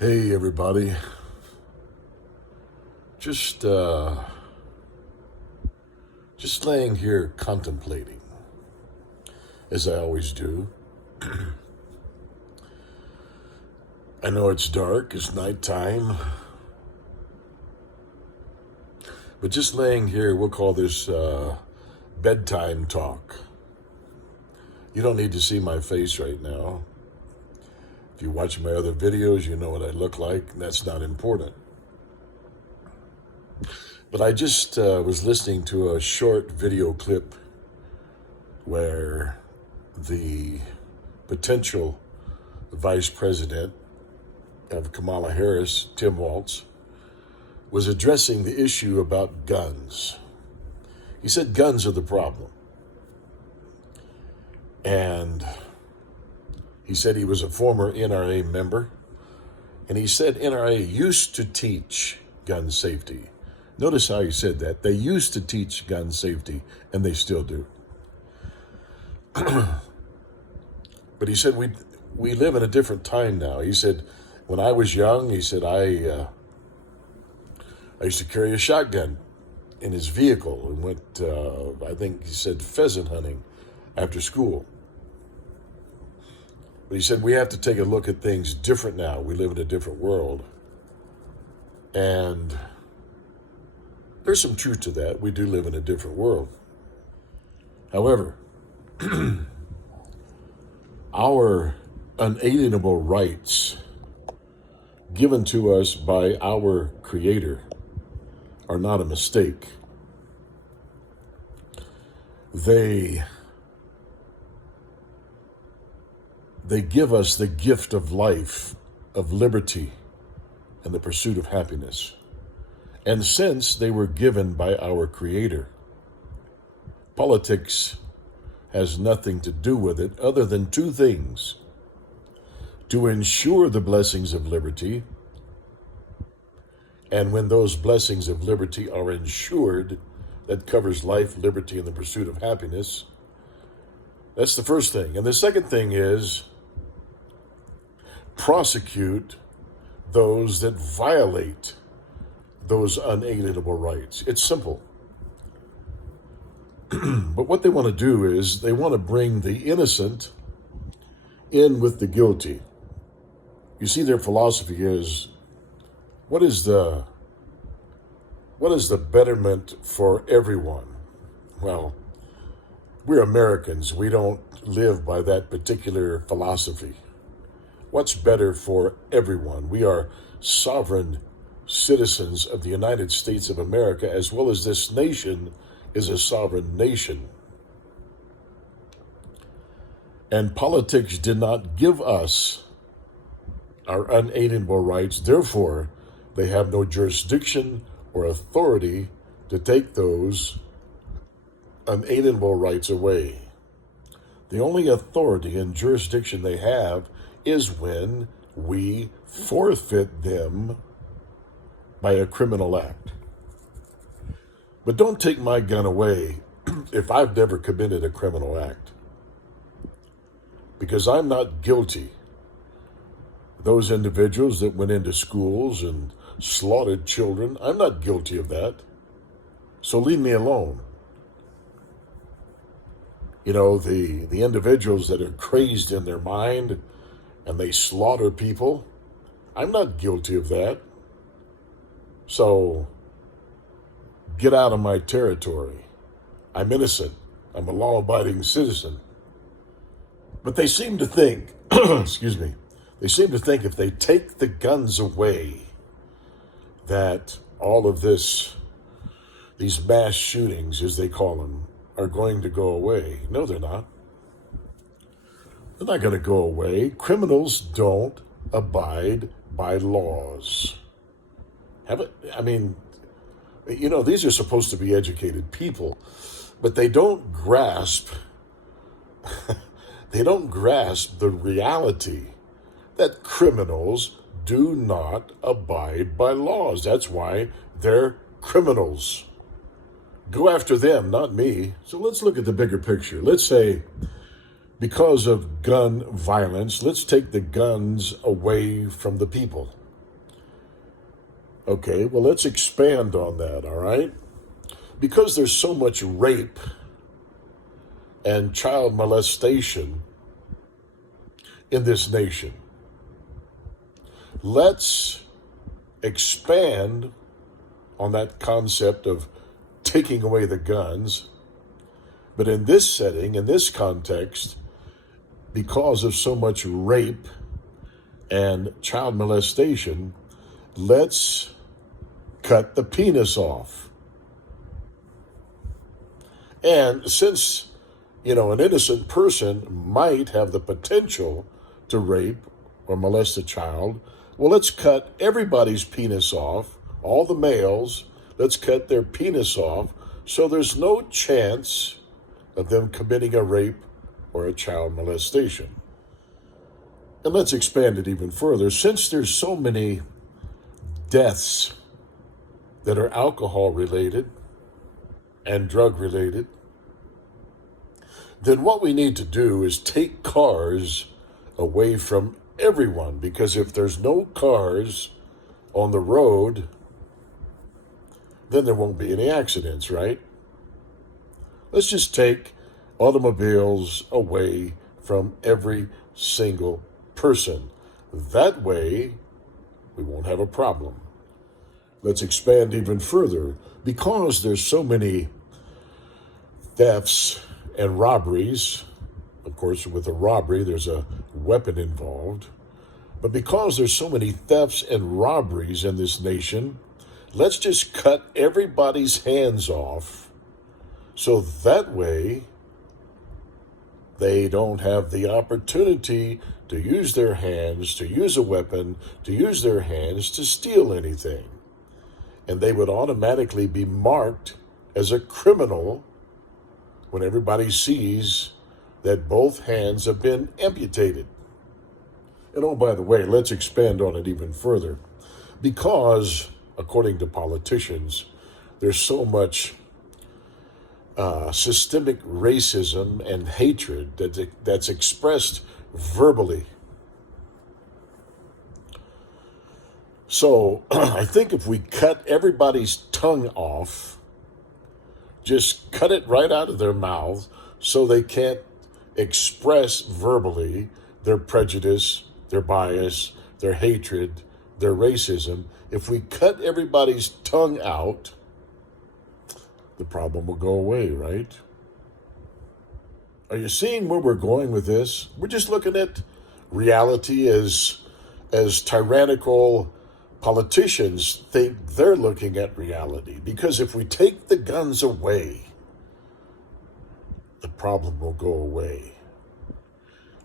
Hey everybody, just uh, just laying here contemplating, as I always do. I know it's dark, it's nighttime, but just laying here, we'll call this bedtime talk. You don't need to see my face right now. If you watch my other videos, you know what I look like. That's not important. But I just was listening to a short video clip where the potential vice president of Kamala Harris, Tim Walz, was addressing the issue about guns. He said guns are the problem. And he said he was a former NRA member. And he said NRA used to teach gun safety. Notice how he said that. They used to teach gun safety, and they still do. But he said we live in a different time now. He said, when I was young, he said, I used to carry a shotgun in his vehicle and went, I think he said, pheasant hunting after school. But he said, we have to take a look at things different now. We live in a different world. And there's some truth to that. We do live in a different world. However, our unalienable rights given to us by our Creator are not a mistake. They give us the gift of life, of liberty, and the pursuit of happiness. And since they were given by our Creator, politics has nothing to do with it other than two things: to ensure the blessings of liberty, and when those blessings of liberty are ensured, that covers life, liberty, and the pursuit of happiness. That's the first thing. And the second thing is prosecute those that violate those unalienable rights. It's simple. But what they want to do is they want to bring the innocent in with the guilty. You see, their philosophy is, what is the betterment for everyone? Well, we're Americans. We don't live by that particular philosophy. What's better for everyone? We are sovereign citizens of the United States of America, as well as this nation is a sovereign nation. And politics did not give us our unalienable rights. Therefore, they have no jurisdiction or authority to take those unalienable rights away. The only authority and jurisdiction they have is when we forfeit them by a criminal act. But don't take my gun away if I've never committed a criminal act, because I'm not guilty. Those individuals that went into schools and slaughtered children, I'm not guilty of that. So leave me alone. You know, the individuals that are crazed in their mind and they slaughter people, I'm not guilty of that. So get out of my territory. I'm innocent. I'm a law-abiding citizen. But they seem to think, excuse me, they seem to think if they take the guns away, that all of these mass shootings, as they call them, are going to go away. No, they're not. They're not going to go away. Criminals don't abide by laws. These are supposed to be educated people, but they don't grasp the reality that criminals do not abide by laws. That's why they're criminals. Go after them, not me. So let's look at the bigger picture. Let's say because of gun violence, let's take the guns away from the people. Okay, well, let's expand on that, all right? Because there's so much rape and child molestation in this nation, let's expand on that concept of taking away the guns. But in this setting, in this context, because of so much rape and child molestation, let's cut the penis off. And since, an innocent person might have the potential to rape or molest a child, well, let's cut everybody's penis off, all the males, let's cut their penis off so there's no chance of them committing a rape or a child molestation. And let's expand it even further. Since there's so many deaths that are alcohol related and drug related, then what we need to do is take cars away from everyone, because if there's no cars on the road, then there won't be any accidents, right? Let's just take automobiles away from every single person. That way, we won't have a problem. Let's expand even further. Because there's so many thefts and robberies, of course, with a robbery, there's a weapon involved. But because there's so many thefts and robberies in this nation, let's just cut everybody's hands off so that way they don't have the opportunity to use their hands, to use a weapon, to use their hands to steal anything. And they would automatically be marked as a criminal when everybody sees that both hands have been amputated. And oh, by the way, let's expand on it even further. Because, according to politicians, there's so much systemic racism and hatred that's expressed verbally. So I think if we cut everybody's tongue off, just cut it right out of their mouth so they can't express verbally their prejudice, their bias, their hatred, their racism. If we cut everybody's tongue out, the problem will go away, right? Are you seeing where we're going with this? We're just looking at reality as tyrannical politicians think they're looking at reality. Because if we take the guns away, the problem will go away.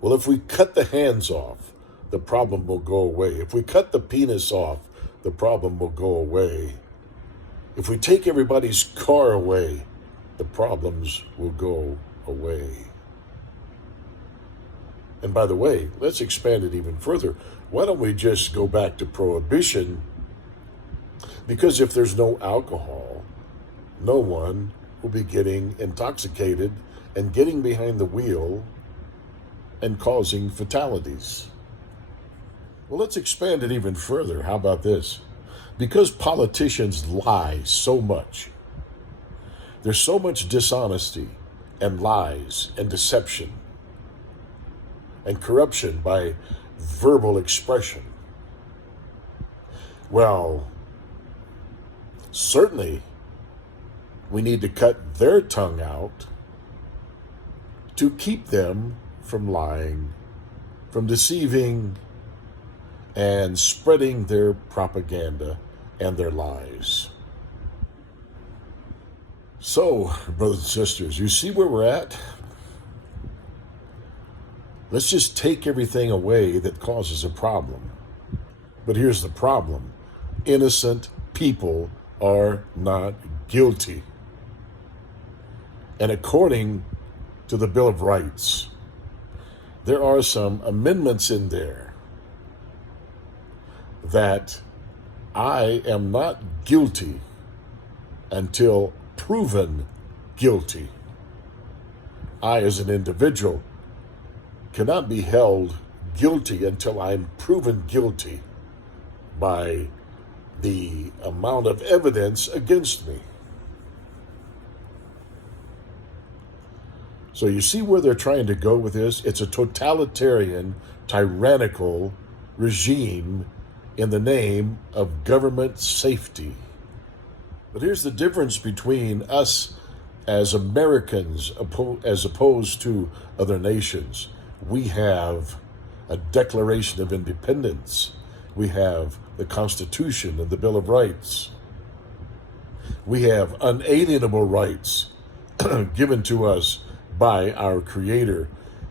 Well, if we cut the hands off, the problem will go away. If we cut the penis off, the problem will go away. If we take everybody's car away, the problems will go away. And by the way, let's expand it even further. Why don't we just go back to prohibition? Because if there's no alcohol, no one will be getting intoxicated and getting behind the wheel and causing fatalities. Well, let's expand it even further. How about this? Because politicians lie so much, there's so much dishonesty and lies and deception and corruption by verbal expression. Well, certainly we need to cut their tongue out to keep them from lying, from deceiving, and spreading their propaganda and their lies. So, brothers and sisters, you see where we're at? Let's just take everything away that causes a problem. But here's the problem. Innocent people are not guilty. And according to the Bill of Rights, there are some amendments in there that I am not guilty until proven guilty. I, as an individual, cannot be held guilty until I'm proven guilty by the amount of evidence against me. So you see where they're trying to go with this? It's a totalitarian, tyrannical regime in the name of government safety. But here's the difference between us as Americans as opposed to other nations. We have a Declaration of Independence. We have the Constitution and the Bill of Rights. We have unalienable rights given to us by our Creator,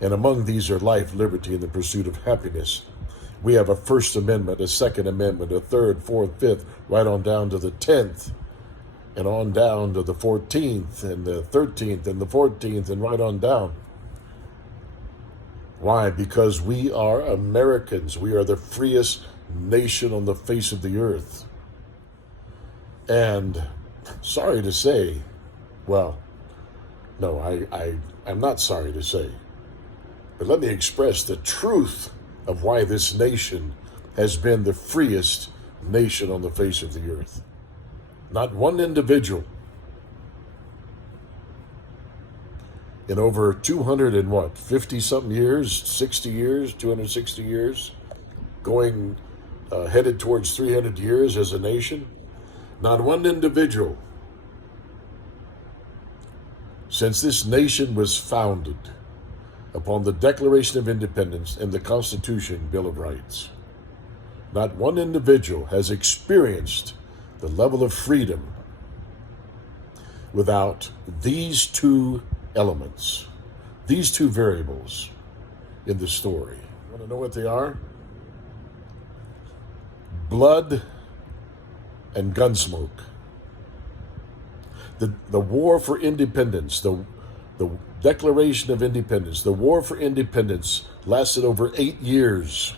and among these are life, liberty, and the pursuit of happiness. We have a First Amendment, a Second Amendment, a third, fourth, fifth, right on down to the 10th, and on down to the 14th, and the 13th, and the 14th, and right on down. Why? Because we are Americans. We are the freest nation on the face of the earth. And sorry to say, well, no, I'm not sorry to say, but let me express the truth of why this nation has been the freest nation on the face of the earth. Not one individual in over 50 something years, 60 years, 260 years, going headed towards 300 years as a nation. Not one individual since this nation was founded upon the Declaration of Independence and the Constitution, Bill of Rights, not one individual has experienced the level of freedom without these two elements, these two variables in the story. Want to know what they are? Blood and gunsmoke. The war for independence, the Declaration of Independence, the war for independence lasted over 8 years.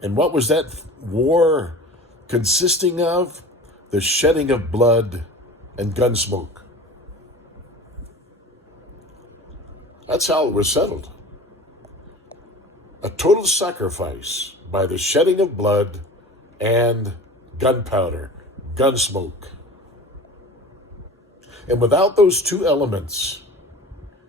And what was that war consisting of? The shedding of blood and gunsmoke. That's how it was settled. A total sacrifice by the shedding of blood and gunpowder, gunsmoke. And without those two elements,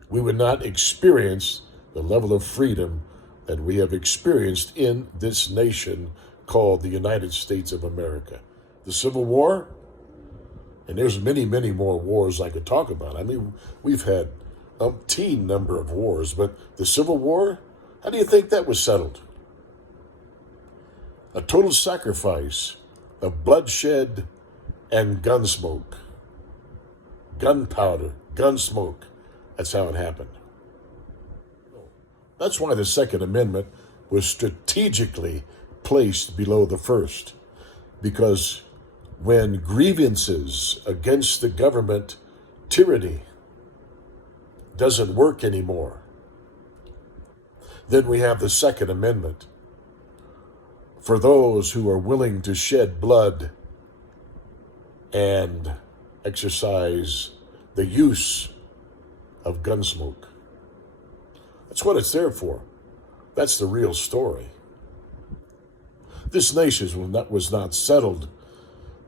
we would not experience the level of freedom that we have experienced in this nation called the United States of America. The Civil War, and there's many, many more wars I could talk about. I mean, we've had umpteen number of wars, but the Civil War, how do you think that was settled? A total sacrifice of bloodshed and gunsmoke. Gunpowder, gunsmoke. That's how it happened. That's why the Second Amendment was strategically placed below the First. Because when grievances against the government tyranny doesn't work anymore, then we have the Second Amendment for those who are willing to shed blood and exercise the use of gunsmoke. That's what it's there for. That's the real story. This nation was not settled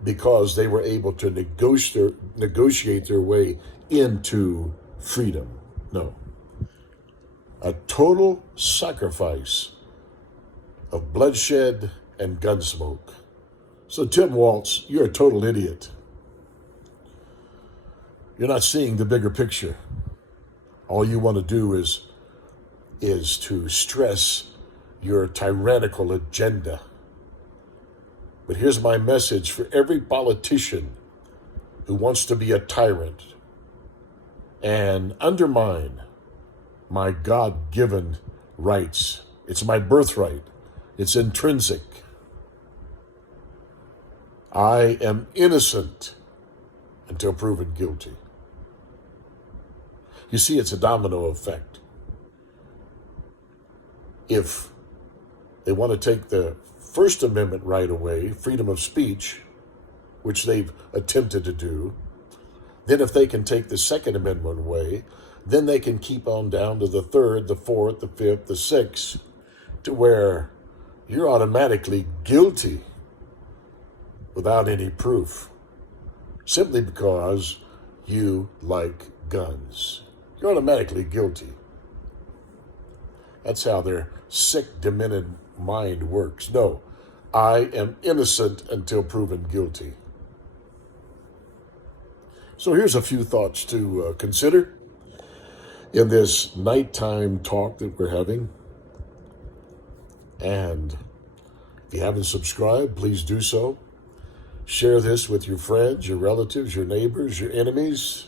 because they were able to negotiate their way into freedom. No. A total sacrifice of bloodshed and gunsmoke. So Tim Waltz, you're a total idiot. You're not seeing the bigger picture. All you want to do is to stress your tyrannical agenda. But here's my message for every politician who wants to be a tyrant and undermine my God-given rights. It's my birthright. It's intrinsic. I am innocent until proven guilty. You see, it's a domino effect. If they want to take the First Amendment right away, freedom of speech, which they've attempted to do, then if they can take the Second Amendment away, then they can keep on down to the third, the fourth, the fifth, the sixth, to where, you're automatically guilty without any proof, simply because you like guns. You're automatically guilty. That's how their sick, demented mind works. No, I am innocent until proven guilty. So here's a few thoughts to consider in this nighttime talk that we're having. And if you haven't subscribed, please do so. Share this with your friends, your relatives, your neighbors, your enemies.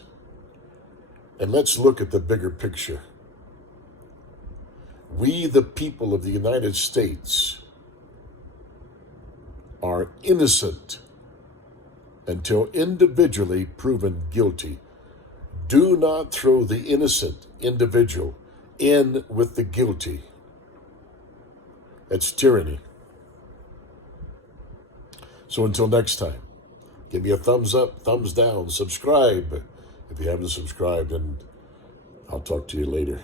And let's look at the bigger picture. We, the people of the United States, are innocent until individually proven guilty. Do not throw the innocent individual in with the guilty. That's tyranny. So until next time, give me a thumbs up, thumbs down, subscribe if you haven't subscribed, and I'll talk to you later.